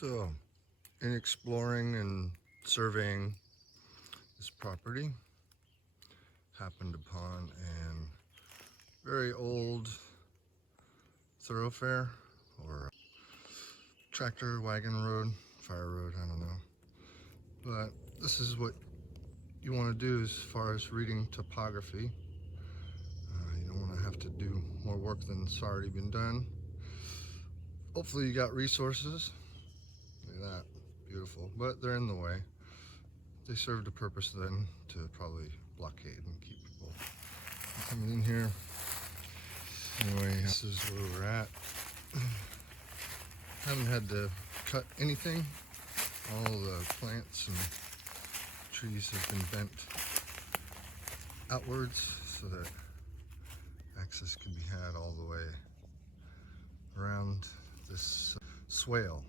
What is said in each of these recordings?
So, in exploring and surveying this property, happened upon a very old thoroughfare or tractor wagon road, fire road, I don't know. But this is what you want to do as far as reading topography. You don't want to have to do more work than's already been done. Hopefully you got resources. Look at that, beautiful, but they're in the way. They served a purpose then to probably blockade and keep people from coming in here. Anyway, this is where we're at. Haven't had to cut anything. All the plants and trees have been bent outwards so that access can be had all the way around this swale.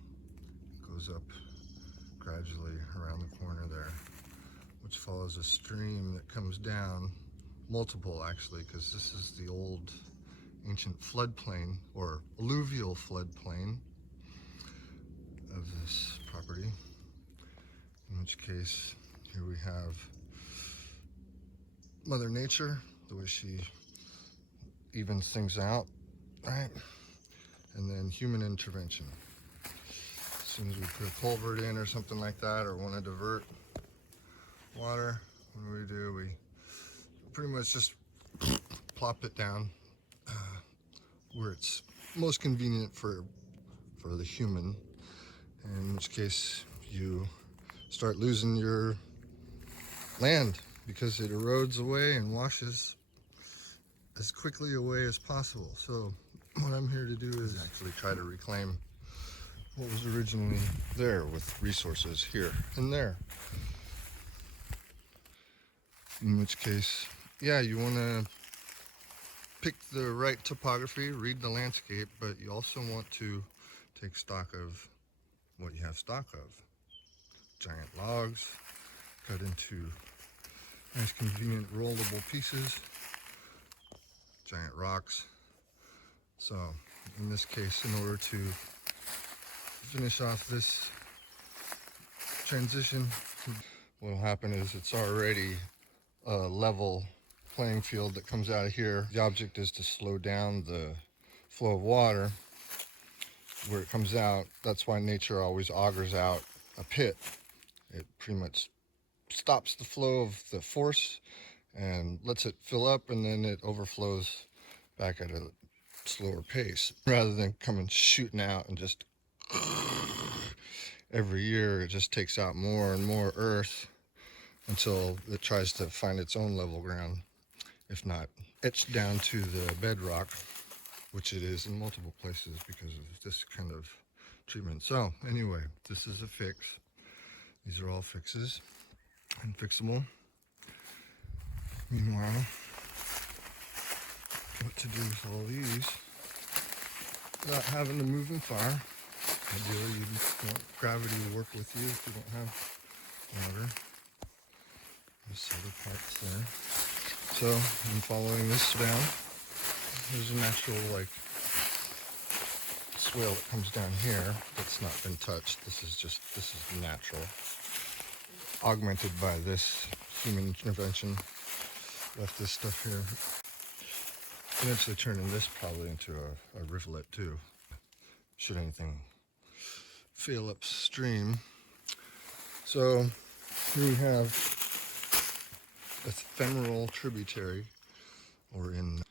It goes up gradually around the corner there, which follows a stream that comes down, multiple actually, because this is the old ancient floodplain or alluvial floodplain of this property. In which case, here we have Mother Nature, the way she evens things out, right? And then human intervention. As soon as we put a culvert in or something like that, or want to divert water, what do? We pretty much just plop it down where it's most convenient for the human, in which case you start losing your land because it erodes away and washes as quickly away as possible. So what I'm here to do is actually try to reclaim what was originally there with resources here and there. In which case, yeah, you want to pick the right topography, read the landscape, but you also want to take stock of what you have stock of. Giant logs cut into nice convenient rollable pieces, giant rocks. So in this case, in order to finish off this transition, what will happen is it's already a level playing field that comes out of here. The object is to slow down the flow of water where it comes out. That's why nature always augers out a pit. It pretty much stops the flow of the force and lets it fill up, and then it overflows back at a slower pace rather than coming shooting out and just every year it just takes out more and more earth until it tries to find its own level ground, if not etched down to the bedrock, which it is in multiple places because of this kind of treatment. So anyway, this is a fix. These are all fixes and fixable. Meanwhile, what to do with all these without having to move them far. Ideally, you want gravity to work with you if you don't have water. There's other parts there. So I'm following this down. There's a natural swale that comes down here that's not been touched. This is natural. Augmented by this human intervention. Left this stuff here. Eventually turning this probably into a rivulet too, should anything fail upstream. So here we have a ephemeral tributary, or in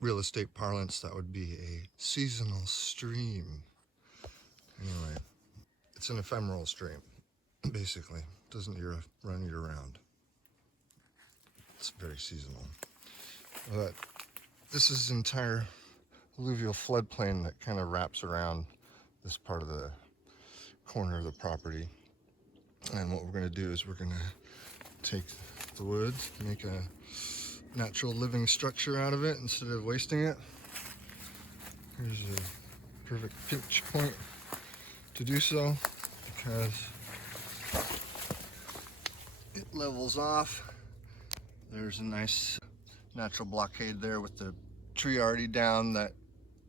real estate parlance that would be a seasonal stream. Anyway, it's an ephemeral stream, basically. It doesn't run year round. It's very seasonal. But this is an entire alluvial floodplain that kind of wraps around this part of the corner of the property. And what we're going to do is we're going to take the woods, make a natural living structure out of it instead of wasting it. Here's a perfect pinch point to do so because it levels off. There's a nice natural blockade there with the tree already down that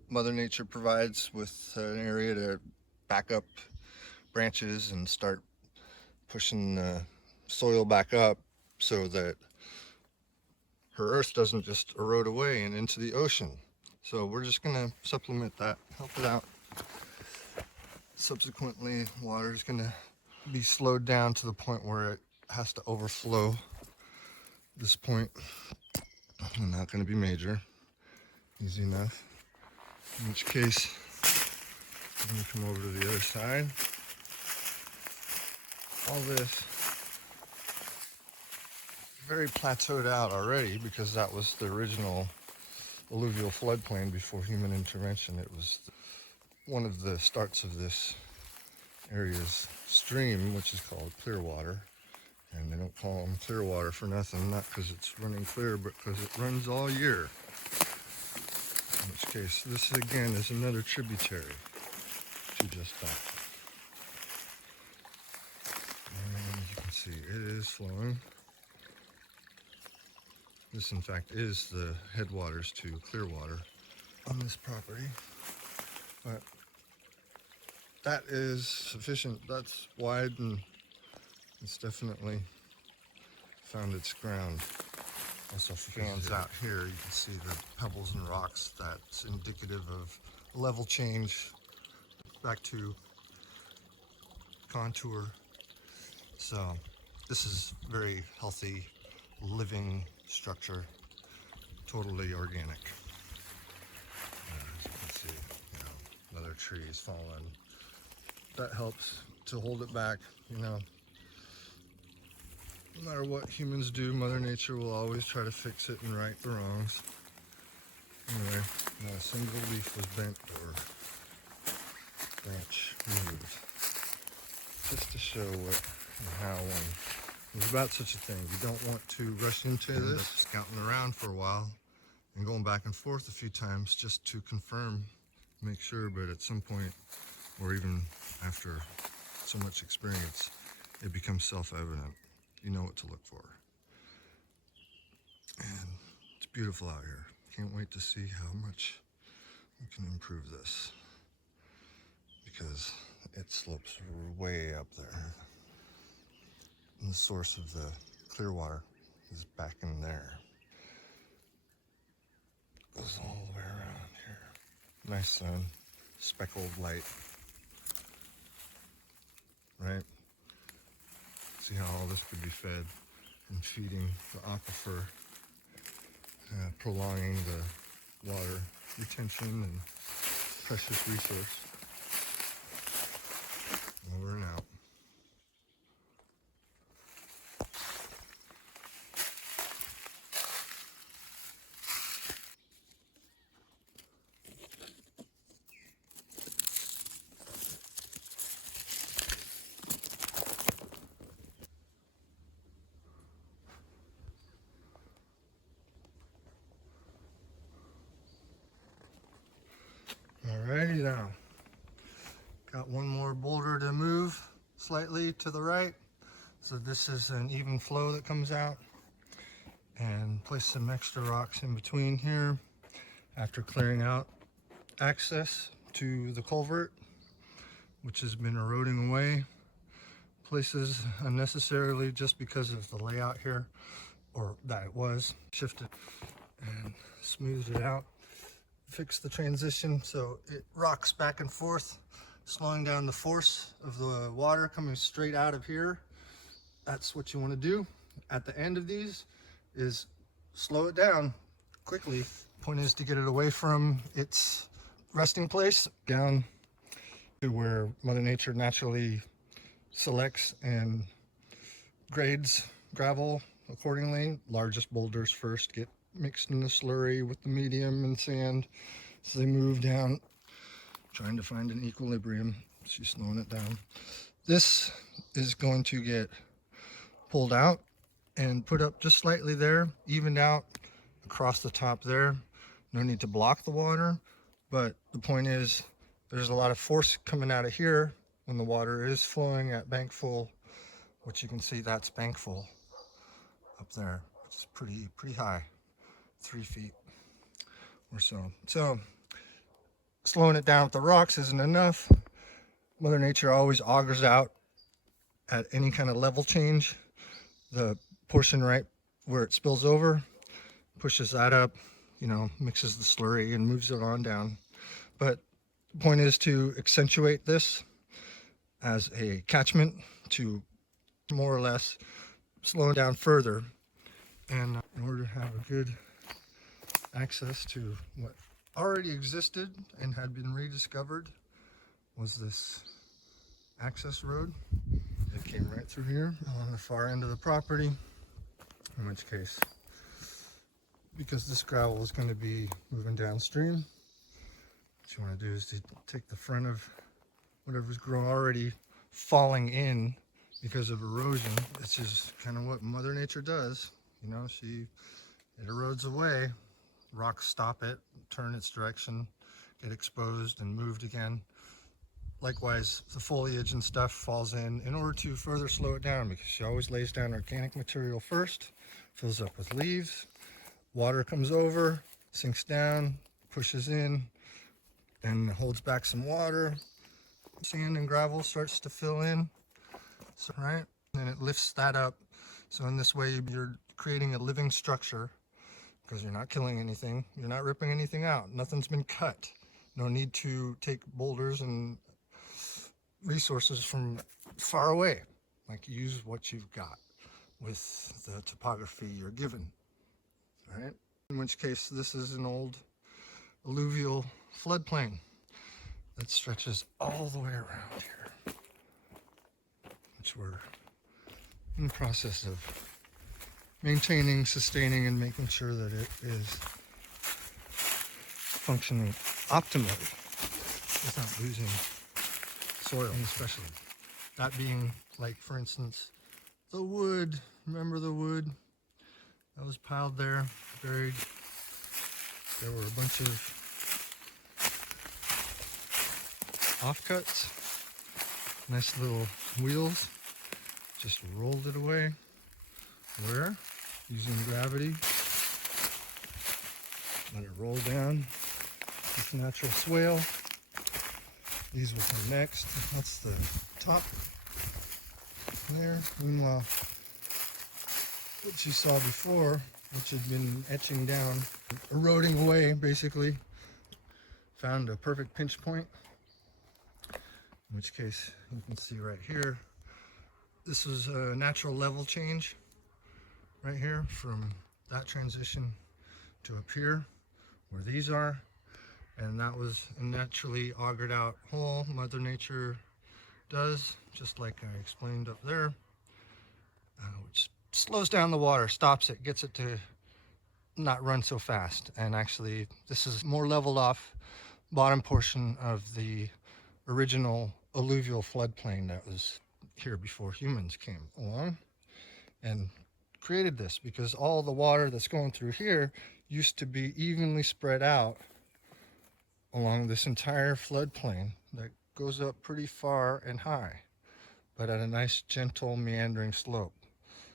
Mother Nature provides with an area to back up branches and start pushing the soil back up so that her earth doesn't just erode away and into the ocean. So we're just gonna supplement that, help it out. Subsequently, water is gonna be slowed down to the point where it has to overflow this point. Not gonna be major, easy enough. In which case, I'm gonna come over to the other side. All this very plateaued out already because that was the original alluvial floodplain before human intervention. It was one of the starts of this area's stream, which is called Clearwater. And they don't call them Clearwater for nothing, not because it's running clear, but because it runs all year. In which case, this again is another tributary to just that. And as you can see, it is flowing. This, in fact, is the headwaters to Clearwater on this property. But that is sufficient. That's wide, and it's definitely found its ground. Also fans out here, you can see the pebbles and rocks. That's indicative of level change back to contour. So this is very healthy, living structure, totally organic. As you can see, another tree is fallen. That helps to hold it back, No matter what humans do, Mother Nature will always try to fix it and right the wrongs. Anyway, not a single leaf was bent or branch moved. Just to show what and how one is about such a thing. You don't want to rush into this, scouting around for a while and going back and forth a few times just to confirm, make sure, but at some point, or even after so much experience, it becomes self-evident. You know what to look for. And it's beautiful out here. Can't wait to see how much we can improve this, because it slopes way up there. And the source of the Clearwater is back in there. Goes all the way around here. Nice sun, speckled light. Right? See how all this could be fed and feeding the aquifer, prolonging the water retention and precious resource. Over and out. Alrighty now. Got one more boulder to move slightly to the right. So this is an even flow that comes out. And place some extra rocks in between here after clearing out access to the culvert, which has been eroding away places unnecessarily just because of the layout here, or that it was shifted, and smoothed it out. Fix the transition so it rocks back and forth, slowing down the force of the water coming straight out of here. That's what you want to do at the end of these, is slow it down quickly. Point is to get it away from its resting place down to where Mother Nature naturally selects and grades gravel accordingly. Largest boulders first get mixed in the slurry with the medium and sand as they move down, trying to find an equilibrium. She's slowing it down. This is going to get pulled out and put up just slightly there, evened out across the top there. No need to block the water, but the point is there's a lot of force coming out of here when the water is flowing at bank full, which you can see that's bank full up there, which is pretty high, 3 feet or so. So slowing it down with the rocks isn't enough. Mother Nature always augers out at any kind of level change. The portion right where it spills over pushes that up, mixes the slurry and moves it on down. But the point is to accentuate this as a catchment to more or less slow it down further. And in order to have a good access to what already existed and had been rediscovered was this access road that came right through here on the far end of the property. In which case, because this gravel is going to be moving downstream, what you want to do is to take the front of whatever's grown already falling in because of erosion. This is kind of what Mother Nature does. It erodes away. Rocks stop it, turn its direction, get exposed and moved again. Likewise, the foliage and stuff falls in order to further slow it down, because she always lays down organic material first, fills up with leaves, water comes over, sinks down, pushes in, and holds back some water. Sand and gravel starts to fill in, so, right? And it lifts that up. So in this way, you're creating a living structure, because you're not killing anything, you're not ripping anything out, nothing's been cut. No need to take boulders and resources from far away. Like, use what you've got with the topography you're given, right? In which case, this is an old alluvial floodplain that stretches all the way around here, which we're in the process of maintaining, sustaining, and making sure that it is functioning optimally without losing soil, especially. That being, like, for instance, the wood. Remember the wood that was piled there, buried? There were a bunch of offcuts, nice little wheels, just rolled it away. Where? Using gravity. Let it roll down with natural swale. These will come next. That's the top there. Meanwhile, what you saw before, which had been etching down, eroding away basically, found a perfect pinch point. In which case, you can see right here, this was a natural level change right here from that transition to up here where these are. And that was a naturally augured out hole Mother Nature does, just like I explained up there, which slows down the water, stops it, gets it to not run so fast. And actually, this is more leveled off bottom portion of the original alluvial floodplain that was here before humans came along and created this, because all the water that's going through here used to be evenly spread out along this entire floodplain that goes up pretty far and high, but at a nice gentle meandering slope.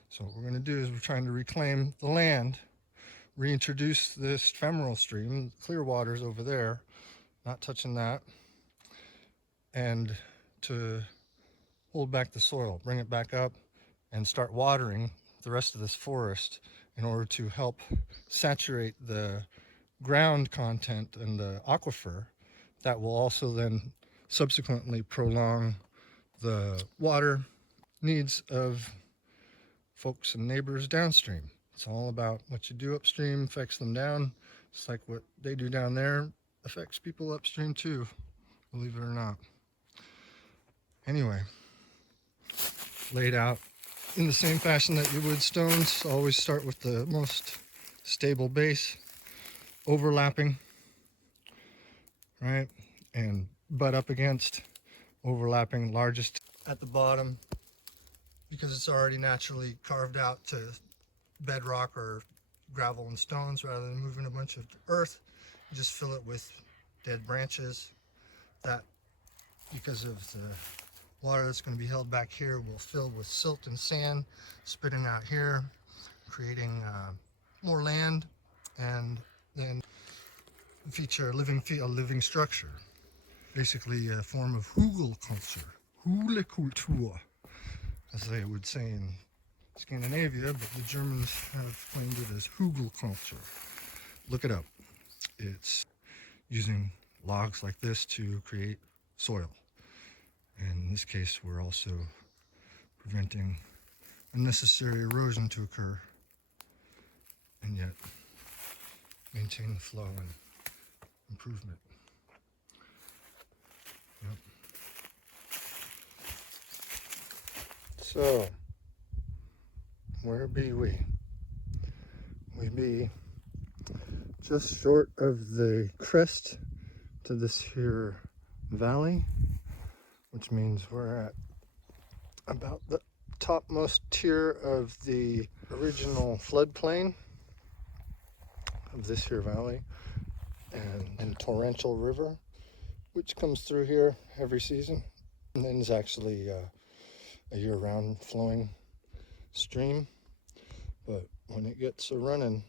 So what we're going to do is we're trying to reclaim the land, reintroduce this ephemeral stream, clear waters over there, not touching that, and to hold back the soil, bring it back up, and start watering the rest of this forest in order to help saturate the ground content and the aquifer. That will also then subsequently prolong the water needs of folks and neighbors downstream. It's all about what you do upstream affects them down. It's like what they do down there affects people upstream too, believe it or not. Anyway, laid out in the same fashion that you would stones. Always start with the most stable base, overlapping, right? And butt up against, overlapping, largest at the bottom, because it's already naturally carved out to bedrock or gravel and stones. Rather than moving a bunch of earth, you just fill it with dead branches. That, because of the water that's going to be held back here, will fill with silt and sand, spitting out here, creating more land, and then feature a living structure. basically a form of Hugelkultur, Hulekultur, as they would say in Scandinavia, but the Germans have claimed it as Hugelkultur. Look it up. It's using logs like this to create soil. And in this case, we're also preventing unnecessary erosion to occur, and yet maintain the flow and improvement. Yep. So, where be we? We be just short of the crest to this here valley, which means we're at about the topmost tier of the original floodplain of this here valley, and torrential river, which comes through here every season, and then is actually a year-round flowing stream. But when it gets a running,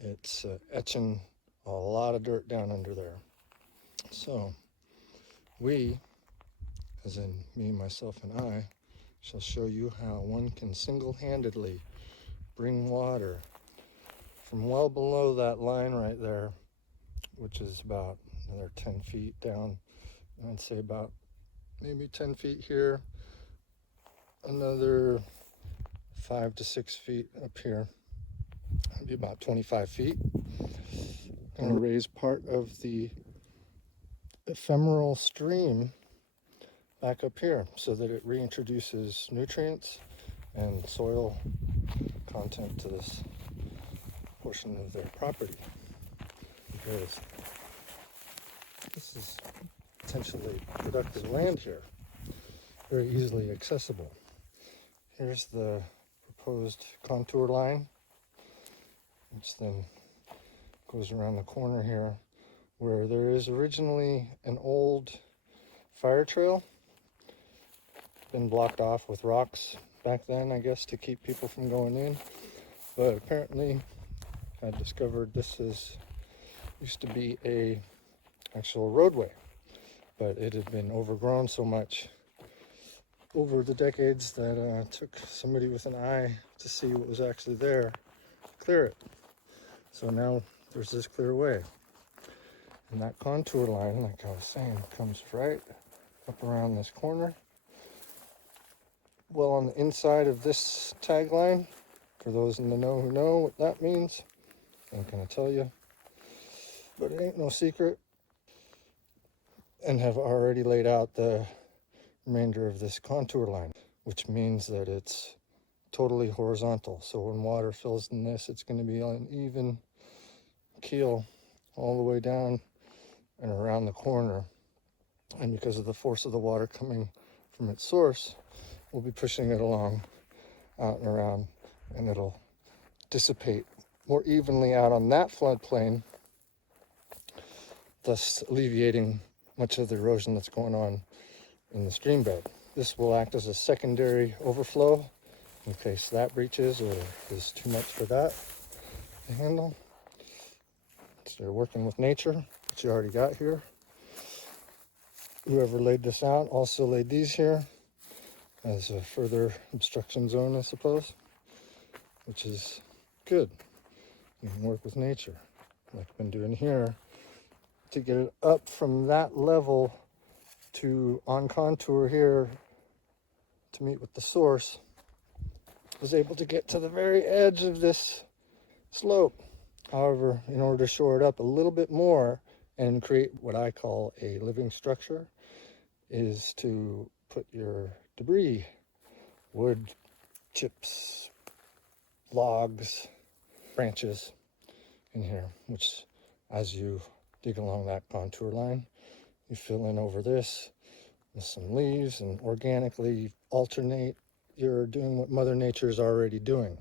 it's etching a lot of dirt down under there. So we, as in me, myself, and I, shall show you how one can single-handedly bring water from well below that line right there, which is about another 10 feet down. I'd say about maybe 10 feet here, another 5 to 6 feet up here, maybe about 25 feet. I'm going to raise part of the ephemeral stream back up here so that it reintroduces nutrients and soil content to this portion of their property, because this is potentially productive land here, very easily accessible. Here's the proposed contour line, which then goes around the corner here, where there is originally an old fire trail, been blocked off with rocks back then, I guess, to keep people from going in. But apparently I discovered this used to be a actual roadway, but it had been overgrown so much over the decades that it took somebody with an eye to see what was actually there to clear it. So now there's this clear way. And that contour line, like I was saying, comes right up around this corner. Well, on the inside of this tagline, for those in the know who know what that means, I'm gonna tell you, but it ain't no secret, and have already laid out the remainder of this contour line, which means that it's totally horizontal. So when water fills in this, it's going to be on an even keel all the way down and around the corner. And because of the force of the water coming from its source, we'll be pushing it along, out and around, and it'll dissipate more evenly out on that floodplain, thus alleviating much of the erosion that's going on in the stream bed. This will act as a secondary overflow in case that breaches or is too much for that to handle. So you're working with nature, which you already got here. Whoever laid this out also laid these here as a further obstruction zone, I suppose, which is good. You can work with nature, like I've been doing here, to get it up from that level to on contour here to meet with the source. Was able to get to the very edge of this slope. However, in order to shore it up a little bit more and create what I call a living structure, is to put your debris, wood, chips, logs, branches in here, which as you dig along that contour line, you fill in over this with some leaves and organically alternate. You're doing what Mother Nature is already doing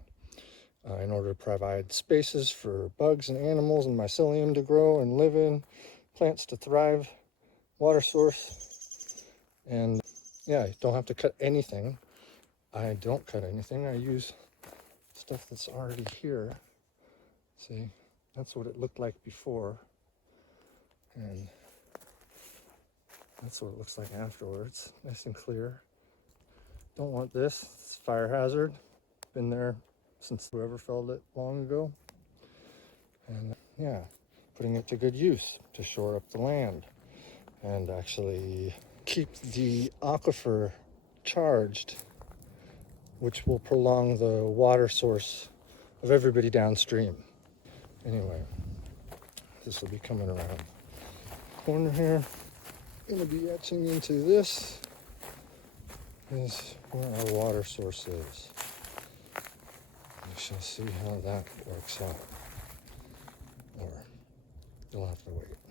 in order to provide spaces for bugs and animals and mycelium to grow and live in, plants to thrive, water source. And yeah, you don't have to cut anything. I don't cut anything. I use stuff that's already here. See, that's what it looked like before. And That's what it looks like afterwards. Nice and clear. Don't want this. It's a fire hazard. Been there since whoever felled it long ago. And yeah, putting it to good use to shore up the land and actually keep the aquifer charged, which will prolong the water source of everybody downstream. Anyway, this will be coming around the corner here. Gonna be etching into this is where our water source is. We shall see how that works out. Or you'll have to wait.